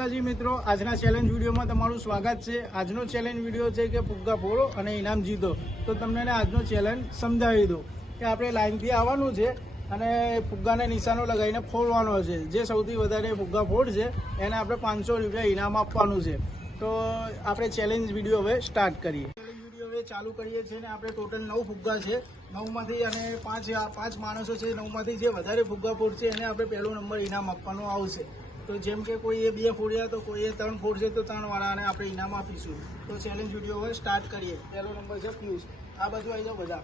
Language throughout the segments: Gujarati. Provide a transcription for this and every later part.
માતાજી મિત્રો, આજના ચેલેન્જ વિડીયોમાં તમારું સ્વાગત છે। આજનો ચેલેન્જ વિડીયો છે કે ફુગ્ગા ફોડો અને ઇનામ જીતો। તો તમને આજનો ચેલેન્જ સમજાવી દો કે આપણે લાઈનથી આવવાનું છે અને ફુગ્ગાને નિશાનો લગાવીને ફોડવાનો છે। જે સૌથી વધારે ફુગ્ગા ફોડશે એને આપણે 500 રૂપિયા ઇનામ આપવાનું છે। તો આપણે ચેલેન્જ વિડીયો હવે સ્ટાર્ટ કરીએ। વિડીયો હવે ચાલુ કરીએ છીએ ને આપણે ટોટલ 9 ફુગ્ગા છે। 9માંથી અને 5 માણસો છે। 9માંથી જે વધારે ફુગ્ગા ફોડશે એને આપણે પહેલો નંબર ઇનામ આપવાનો આવશે। તો જેમ કે કોઈએ 2 ફોડ્યા તો કોઈએ 3 ફોડશે તો 3 વાળાને આપણે ઇનામ આપીશું। તો ચેલેન્જ વિડીયો હવે સ્ટાર્ટ કરીએ। પહેલો નંબર છે પિયુષ। આ બાજુ આવી જાઓ બધા।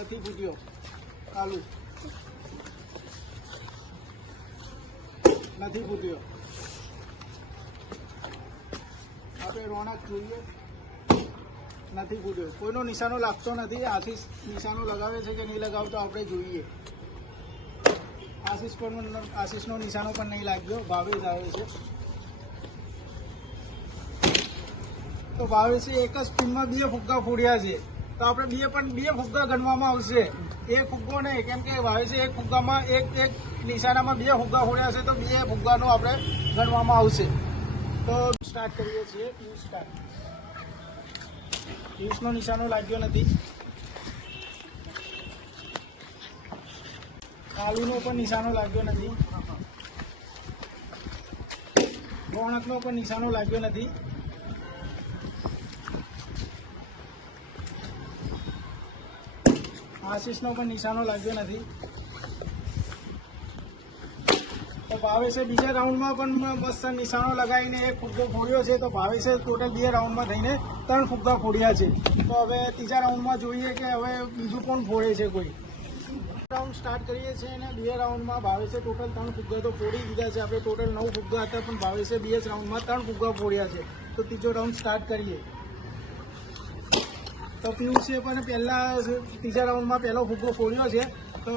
નથી ફૂટ્યો। ચાલુ નથી ફૂટ્યો। આપણે રોનક જોઈએ। નથી ફૂટ્યો। કોઈનો નિશાનો લાગતો નથી। આશીષ નિશાનો લગાવે છે કે નહીં લગાવતો આપણે જોઈએ। આશીષનો નિશાનો પણ નહીં લાગ્યો। ભાવેશ આવે છે તો ભાવેશે એક જ સ્પિનમાં 2 ફુગ્ગા ફોડ્યા છે। તો આપણે 2 ફુગ્ગા ગણવામાં આવશે। એક ફુગ્ગો નહીં, કેમ કે ભાવેશે એક ફુગ્ગામાં એક નિશાનામાં 2 ફુગ્ગા ફોડ્યા છે તો 2 ફુગ્ગાનો આપણે ગણવામાં આવશે। તો સ્ટાર્ટ કરીએ છીએ। પિયુષ સ્ટાર્ટ। પિયુષનો નિશાનો લાગ્યો નથી। કાલુનો પણ નિશાનો લાગ્યો નથી। રોનકનો પણ નિશાનો લાગ્યો નથી। આશીષનો પણ નિશાનો લાગ્યો નથી। તો ભાવેશે બીજા રાઉન્ડમાં પણ મસ્ત નિશાનો લગાવીને એક ફુગ્ગો ફોડ્યો છે। તો ભાવેશે ટોટલ 2 રાઉન્ડમાં થઈને 3 ફુગ્ગા ફોડ્યા છે। તો હવે ત્રીજા રાઉન્ડમાં જોઈએ કે હવે બીજું કોણ ફોડે છે કોઈ। રાઉન્ડ સ્ટાર્ટ કરીએ છીએ અને 2 રાઉન્ડમાં ભાવેશે ટોટલ 3 ફુગ્ગા તો ફોડી દીધા છે। આપણે ટોટલ 9 ફુગ્ગા હતા પણ ભાવેશે 2 જ રાઉન્ડમાં 3 ફુગ્ગા ફોડ્યા છે। તો ત્રીજો રાઉન્ડ સ્ટાર્ટ કરીએ। તો પિયુષે પણ ત્રીજા રાઉન્ડમાં પહેલો ફુગ્ગો ફોડ્યો છે। તો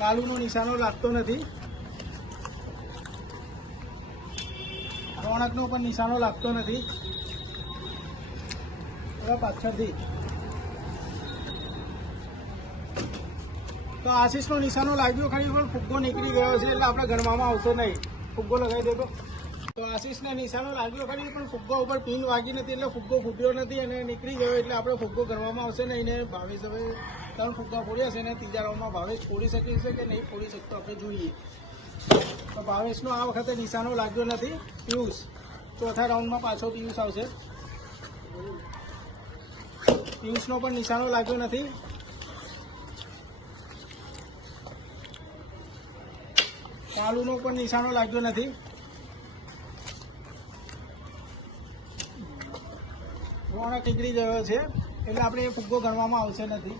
કાલુનો નિશાનો લાગતો નથી। રોનકનો પણ નિશાનો લાગતો નથી। પાછળથી તો આશીષનો નિશાનો લાગ્યો ખરી પણ ફુગ્ગો નીકળી ગયો છે એટલે આપણે ગણવામાં આવશે નહીં। ફુગ્ગો લગાવી દેતો। તો આશીષને નિશાનો લાગ્યો ખરી પણ ફુગ્ગા ઉપર પિન વાગી નથી એટલે ફુગ્ગો ફૂટ્યો નથી અને નીકળી ગયો એટલે આપણે ફુગ્ગો ગણવામાં આવશે નહીં। ને ભાવેશ હવે 3 ફુગ્ગા ફોડ્યા છે ને ત્રીજા રાઉન્ડમાં ભાવેશ ફોડી શકે છે કે નહીં ફોડી શકતો આપણે જોઈએ। તો ભાવેશનો આ વખતે નિશાનો લાગ્યો નથી। પિયુષ ચોથા રાઉન્ડમાં પાછો પિયુષ આવશે। પિયુષનો પણ નિશાનો લાગ્યો નથી। કાલુનો પણ નિશાનો લાગ્યો નથી। રોનક નીકળી ગયો છે એટલે આપણે એ ફુગ્ગો ગણવામાં આવશે નથી।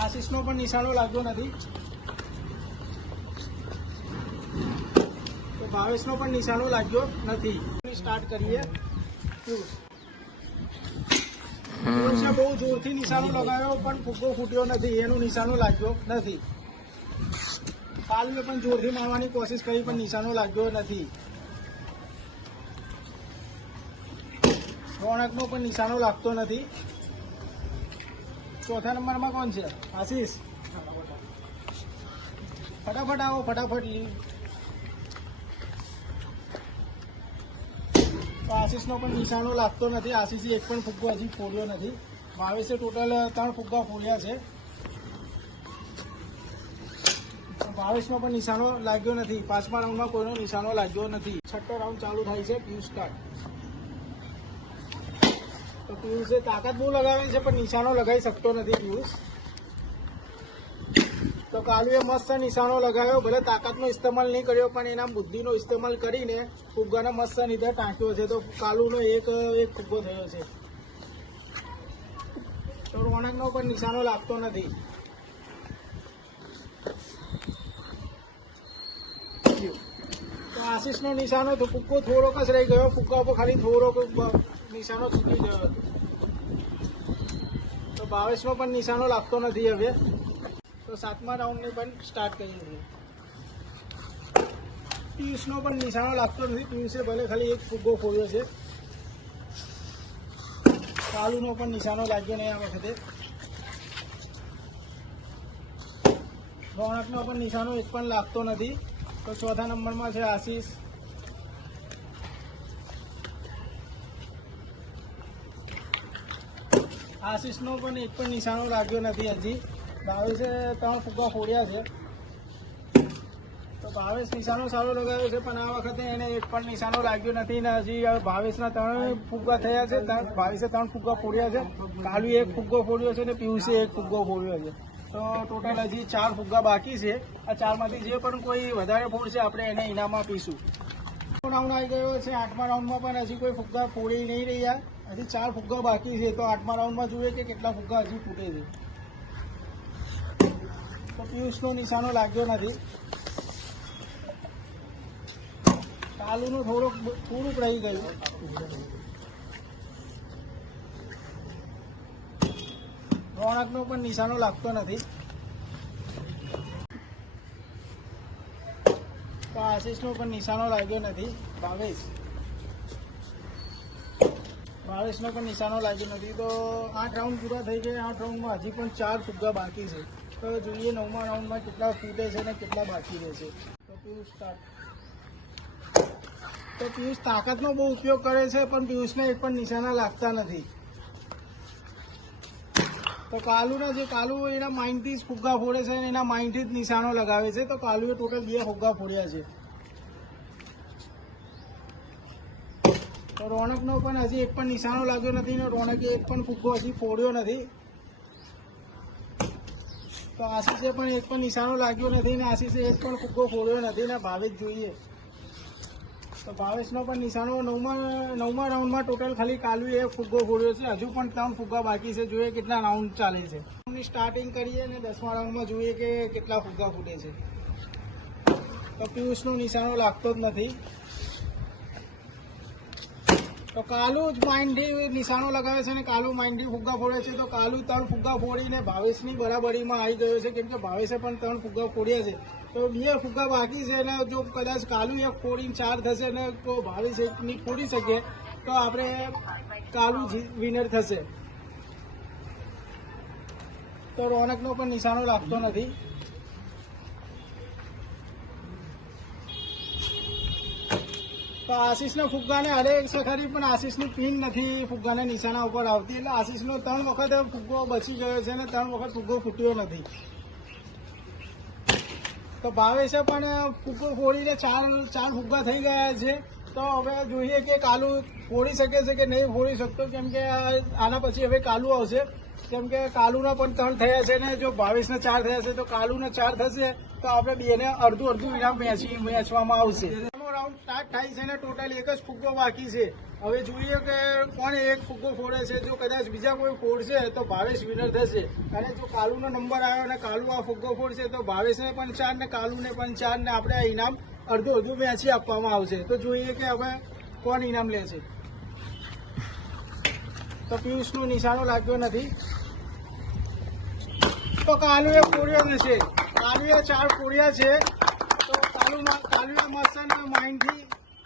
આશીષનો પણ નિશાનો લાગ્યો નથી। તો ભાવેશનો પણ નિશાનો લાગ્યો નથી। સ્ટાર્ટ કરીએ। પિયુષે બહુ જોરથી નિશાનો લગાવ્યો પણ ફુગ્ગો ફૂટ્યો નથી। એનો નિશાનો લાગ્યો નથી। કાલુએ પણ જોરથી મારવાની કોશિશ કરી પણ નિશાનો લાગ્યો નથી। રોનકનો પણ નિશાનો લાગતો નથી। ચોથા નંબરમાં કોણ છે? આશીષ। ફટાફટ આવો, ફટાફટ લીવ। તો આશીષનો પણ નિશાનો લાગતો નથી। આશીષે એક પણ ફુગ્ગો હજી ફોડ્યો નથી। ભાવેશે ટોટલ 3 ફુગ્ગા ફોડ્યા છે। ભાવેશનો પણ નિશાનો લાગ્યો નથી। 5મા રાઉન્ડમાં કોઈનો નિશાનો લાગ્યો નથી। છઠ્ઠો રાઉન્ડ ચાલુ થાય છે। પિયુષ સ્ટાર્ટ। તો પિયુષે તાકાત બહુ લગાવી છે પણ નિશાનો લગાવી શકતો નથી પિયુષ। તો કાલુએ મસ્ત નિશાનો લગાવ્યો, ભલે તાકાતનો ઇસ્તેમાલ નહીં કર્યો પણ એના બુદ્ધિનો ઇસ્તેમાલ કરીને ફુગ્ગાને મસ્ત રીતે ટાંક્યો છે। તો કાલુનો એક ફુગ્ગો થયો છે। તો રોનકનો પણ નિશાનો લાગતો નથી। તો આશીષનો નિશાનો તો ફુગ્ગો થોડોક જ રહી ગયો। ફુગ્ગા ઉપર ખાલી થોડોક નિશાનો છૂટી ગયો હતો। તો ભાવેશનો પણ નિશાનો લાગતો નથી હવે। તો 7મા રાઉન્ડની પણ સ્ટાર્ટ કરીએ છીએ। પિયુષનો પણ નિશાનો લાગતો નથી. પિયુષે ભલે ખાલી એક ફુગ્ગો ફોડ્યો છે. કાલુનો પણ નિશાનો લાગ્યો નહીં આ વખતે. રોનકનો પણ નિશાનો એક પણ લાગતો નથી. તો ચોથા નંબરમાં છે આશીષ. આશીષનો પણ એક પણ નિશાનો લાગ્યો નથી હજી. ભાવેશે 3 ફુગ્ગા ફોડ્યા છે. તો ભાવેશ નિશાનો સારો લગાવ્યો છે, પણ આ વખતે એને એક પણ નિશાનો લાગ્યો નથી ને હજી ભાવેશના 3 ફુગ્ગા થયા છે. ભાવેશે 3 ફુગ્ગા ફોડ્યા છે. કાલુએ 1 ફુગ્ગો ફોડ્યો છે ને પિયુષે 1 ફુગ્ગો ફોડ્યો છે. તો ટોટલ હજી 4 ફુગ્ગા બાકી છે. આ 4માંથી જે પણ કોઈ વધારે ફોડશે આપણે એને ઇનામ આપીશું. રાઉન્ડ આવી ગયો છે. 8મા રાઉન્ડમાં પણ હજી કોઈ ફુગ્ગા ફોડી નહીં રહ્યા. હજી 4 ફુગ્ગા બાકી છે. તો 8મા રાઉન્ડમાં જોઈએ કે કેટલા ફુગ્ગા હજી ફૂટે છે. તો પિયુષનો નિશાનો લાગ્યો નથી. કાલુનું થોડુંક રહી ગયું. રોનકનો પણ નિશાનો લાગતો નથી. તો આશીષનો પણ નિશાનો લાગ્યો નથી. ભાવેશનો પણ નિશાનો લાગ્યો નથી. તો 8 રાઉન્ડ પૂરા થઈ ગયા. 8 રાઉન્ડમાં હજી પણ 4 ફુગ્ગા બાકી છે. તો જોઈએ 9મા રાઉન્ડમાં કેટલા ફૂટે છે અને કેટલા બાકી રહેશે. તો પિયુષ સ્ટાર્ટ. તો પિયુષ તાકાતનો બહુ ઉપયોગ કરે છે, પણ પિયુષને એક પણ નિશાના લાગતા નથી. તો કાલુ એના માઇન્ડથી જ ફુગ્ગા ફોડે છે અને એના માઇન્ડથી જ નિશાનો લગાવે છે. તો કાલુએ ટોટલ 2 ફુગ્ગા ફોડ્યા છે. તો રોનકનો પણ હજી એક પણ નિશાનો લાગ્યો નથી ને રોનકે એક પણ ફુગ્ગો હજી ફોડ્યો નથી. તો આશીષે પણ એક પણ નિશાનો લાગ્યો નથી ને આશીષે એક પણ ફુગ્ગો ફોડ્યો નથી ને ભાવેશ જોઈએ. તો ભાવેશનો પણ નિશાનો 9મા રાઉન્ડમાં ટોટલ ખાલી કાલુએ 1 ફુગ્ગો ફોડ્યો છે. હજુ પણ 3 ફુગ્ગા બાકી છે. જોઈએ કેટલા રાઉન્ડ ચાલે છે. સ્ટાર્ટિંગ કરીએ અને 10મા રાઉન્ડમાં જોઈએ કે કેટલા ફુગ્ગા ફૂટે છે. તો પિયુષનો નિશાનો લાગતો જ નથી. તો કાલુ જ માઇન્ડથી નિશાનો લગાવે છે અને કાલુ માઇન્ડથી ફુગ્ગા ફોડે છે. તો કાલુ 3 ફુગ્ગા ફોડીને ભાવેશની બરાબરીમાં આવી ગયો છે, કેમ કે ભાવેશે પણ 3 ફુગ્ગા ફોડ્યા છે. તો 2 ફુગ્ગા બાકી છે અને જો કદાચ કાલુ 1 ફોડીને 4 થશે ને તો ભાવેશ 1 ની ફોડી શકે તો આપણે કાલુ વિનર થશે. તો રોનકનો પણ નિશાનો લાગતો નથી. તો આશીષના ફુગ્ગાને હરે છે ખરી, પણ આશીષની પિન નથી ફુગ્ગાને નિશાના ઉપર આવતી. એટલે આશીષનો 3 વખત ફુગ્ગો બચી ગયો છે અને 3 વખત ફુગ્ગો ફૂટ્યો નથી. તો ભાવેશે પણ ફુગ્ગો ફોડીને 4 ફુગ્ગા થઈ ગયા છે. તો હવે જોઈએ કે કાલુ ફોડી શકે છે કે નહીં ફોડી શકતો, કેમ કે આના પછી હવે કાલુ આવશે. કેમ કે કાલુના પણ 3 થયા છે ને જો ભાવેશના 4 થયા છે તો કાલુના 4 થશે તો આપણે બેને અડધું ઇનામ વહેંચવામાં આવશે. રાઉન્ડ સ્ટાર્ટ થાય છે ને ટોટલ 1 જ ફુગ્ગો બાકી છે. હવે જોઈએ કે કોણે 1 ફુગ્ગો ફોડે છે. જો કદાચ બીજા કોઈ ફોડશે તો ભાવેશ વિનર થશે. અને જો કાલુનો નંબર આવ્યો અને કાલુ આ ફુગ્ગો ફોડશે તો ભાવેશને પણ 4 ને કાલુને પણ 4 ને આપણે આ ઇનામ અડધું વહેંચી આપવામાં આવશે. તો જોઈએ કે હવે કોણ ઇનામ લે છે. તો પિયુષનો નિશાનો લાગ્યો નથી. તો કાલુએ ફોડ્યો નથી. કાલુએ 4 ફોડ્યા છે. તો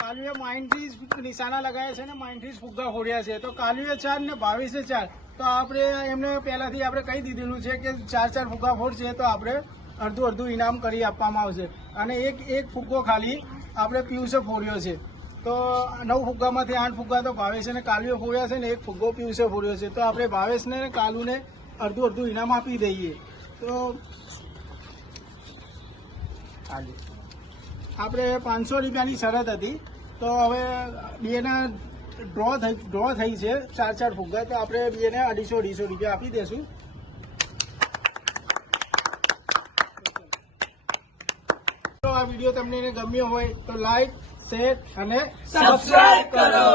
કાલુએ માઇન્ડથી જ નિશાના લગાવ્યા છે ને માઇન્ડથી જ ફુગ્ગા ફોડ્યા છે. તો કાલુએ 4 ને ભાવેશે 4. તો આપણે એમને પહેલાથી આપણે કહી દીધેલું છે કે 4 ફુગ્ગા ફોડશે તો આપણે અડધું ઇનામ કરી આપવામાં આવશે. અને એક ફુગ્ગો ખાલી આપણે પિયુષે ફોડ્યો છે. તો 9 ફુગ્ગામાંથી 8 ફુગ્ગા તો ભાવેશ અને કાલુએ ફોડ્યા છે ને 1 ફુગ્ગો પિયુષે ફોડ્યો છે. તો આપણે ભાવેશને અને કાલુને અડધું ઇનામ આપી દઈએ. તો આપણે 500 રૂપિયાની શરત હતી. તો હવે બેના ડ્રો થઈ છે 4 ફુગ્ગા. તો આપણે બેને 250 રૂપિયા આપી દેશું. તો આ વિડીયો તમને ગમ્યો હોય તો લાઈક, શેર અને સબસ્ક્રાઇબ કરો.